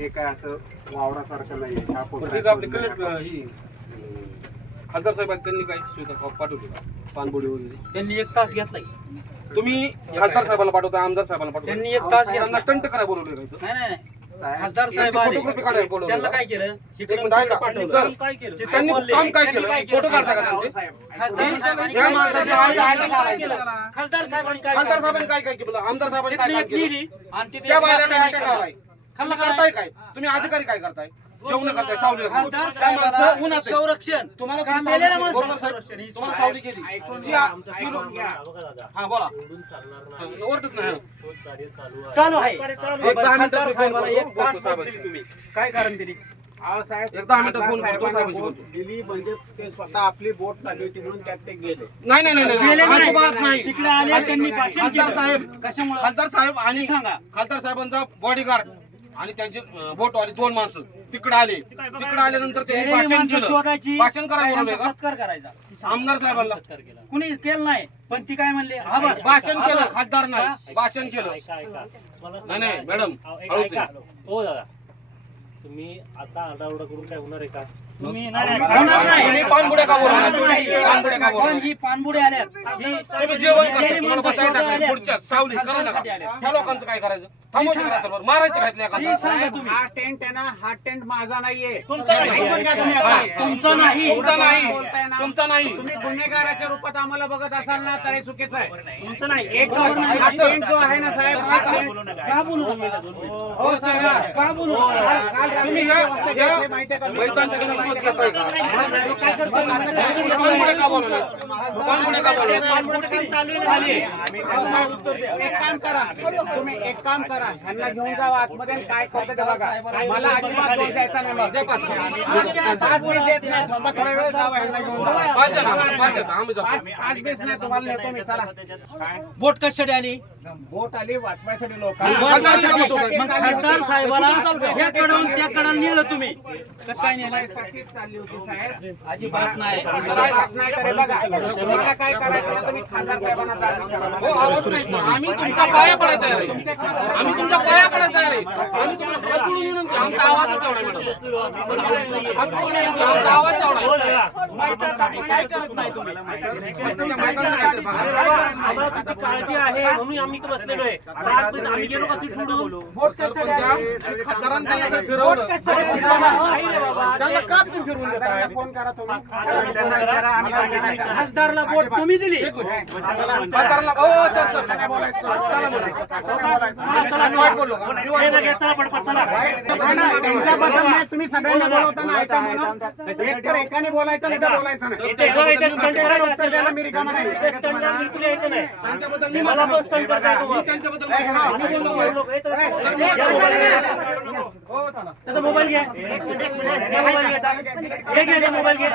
हे काय असं वावरासारखं नाही ह्या ठीक आपली कलेक्ट ही खासदार साहेब त्यांनी काय सुविधा पाठवली का पानबुडी वगैरे त्यांनी 1 तास घेतलाय. तुम्ही खासदार साहेबांना पाठवता आमदार साहेबांना पाठवता त्यांनी 1 तास घेतला. त्यांना टंट करा बोलवले का इथं? नाही खासदार साहेब आले. फोटोग्राफी काढायला बोलवलं त्यांना का? काय केलं एक मिनिट ऐका. सर, ते त्यांनी बोलले. काम काय त्यांनी केलं फोटो काढता का त्यांचे खासदार साहेबांनी या माणसाचे काय केलं? खासदार साहेबांनी काय खासदार केलं? साहेबांनी काय केलं आमदार साहेबांनी तिथली काय एक केलं नेली आणि तिथे त्या एक बाहेर काय माणसाने अटॅक आलाय खाल्ला तुम्ही करताय काय तुम्ही अधिकारी काय करताय जेवण करताय सावली खासदार साहेबांना संरक्षण तुम्हाला काय किती मेलेल्या सावली- माणसाला बरोबर साहेब, संरक्षण ही तुम्हाला काय? सावली केली हा बोला ओरडत नाही चालू आहे एक 10 खासदार मिनिटं साहेबांना फोन 1 तास करतो दिली तुम्ही काय कारण दिली? अहो साहेब एक 10 मिनिटं फोन करतो, साहेबांना साहेबांशी बोट बोलतो. दिली म्हणजे ते स्वतः आपली बोट चालली होती म्हणून त्यात ते गेले. नाही नाही नाही गेले नाही नाही. अजिबात नाही तिकडे आले त्यांनी भाषण खासदार केलं. साहेब कशामुळे खासदार साहेब आणि सांगा. खासदार साहेबांचा बॉडीगार्ड आणि त्यांचे बोटवाले 2 माणसं तिकडे आले तिकडे आल्यानंतर त्यांनी गेलेली भाषण माणसं केलं शोधायची भाषण करायला त्यांचा बोलवलं का सत्कार करायचा आमदार साहेबांना कुणी केलं नाही पण ती काय म्हणले आभार भाषण केलं खासदार नाही भाषण केलं नाही नाही मॅडम हळूच आहे. हो दादा तुम्ही आता आरडाओरडा करून काय होणार आहे का? तुम्ही होणार नाही. तुम्ही पानबुड्या का बोलवल्या? पानबुड्या का बोलवल्या? पण ही पानबुडे आल्यात तुम्ही जेवण करता तुम्हाला बसायला टाकले पुढच्या सावली करू नका या लोकांचं काय करायचं थांबवायचं का रात्रभर? मारायचं घातल्या ही एखादा सांगा साहेब, तुम्ही हा टेंट आहे ना हा टेंट माझा नाहीये तुमचा नाही. ऐकून घ्या तुम्ही आता. हा. तुमचं नाही तुमचा नाही बोलताय ना. तुमचा नाही तुम्ही गुन्हेगाराच्या रूपात आम्हाला बघत असाल ना तर हे चुकीचं आहे. तुमचं नाही. एक हा टेंट जो आहे ना साहेब हा टेंट का बोलू नका? हो सांगा का बोलू काल नका? तुम्ही रात्री या- वाजता या घेतले माहितीये का? बैतांच्या गणपत घेताय का तुम्ही पानबुड्या का बोलवल्या? पानबुड्या का बोलवल्या? एक काम करा तुम्ही एक काम करा ह्यांना घेऊन जावा आतमध्ये आणि काय करते ते बघा मला अजिबात दोष द्यायचा नाही मग. दे पास करा. पाच मिनिट देत नाही थांबा थोडा वेळ जावा ह्यांना घेऊन जावा. पाच जण, पाच जण, आम्ही जातो. पाच बेस नाही तुम्हाला नेतो मी चला काय बोट कशासाठी आली? बोट आली वाचवायसाठी लोक खासदार साहेब होते. मग खासदार साहेबाला या कडून त्या कडून नेलं तुम्ही कसं काय नेलं? चालली होती साहेब अजिबात नाही अजिबात नाही करे बघा तुम्हाला काय करायचं ना तुम्ही खासदार साहेबांना जाणीव करा. हो आवाज नाही सर. आम्ही तुमच्या पाया पडायला तयार आहे आम्ही तुमच्या पाया पडायला तयार आहे आम्ही तुम्हाला हात जोडून विनंती आमचा आवाजच तेवढा आहे मॅडम हात जोडून विनंती आमचा आवाज तेवढा आहे माहितीसाठी काय करत नाही तुम्ही? फक्त त्या मैदानाचं काहीतरी बघा. आम्हाला त्याची काळजी आहे म्हणून आम्ही इथं बसलेलो आहे. आतमध्ये आम्ही गेलो का सीट सोडून? सरपंच आणि खासदारांनी त्यांना जर फिरवलं त्यांना का तुम्ही फिरवून देताय फोन करा तुम्ही त्यांना विचारा आम्ही सांगितलं. खासदारला बोट तुम्ही दिली खासदारांना हो सर सर चला म्हणायचं आम्ही वाईट बोललो का? मी वाईट हे बोललो. लगेच चला पटपट चला. नाही, नाही, त्यांच्याबद्दल नाही तुम्ही सगळ्यांना बोलवताना ऐका म्हणून एक तर एकाने बोलायचं नाही तर बोलायचं नाही इथे बघा, इथे स्टंट करायचं उत्तर असेल द्यायला ना, मी रिकामा नाही इथे स्टंटला बिलकुल यायचं नाही. त्यांच्याबद्दल मी मला माफी पण स्टंट करताय मागतो. मी तुम्हाला. त्यांच्याबद्दल माफी मागतो. मी बोललो काय? लोक येतात. हो चला त्याचा मोबाईल घ्या. मोबाईल घ्या. मोबाईल घ्या.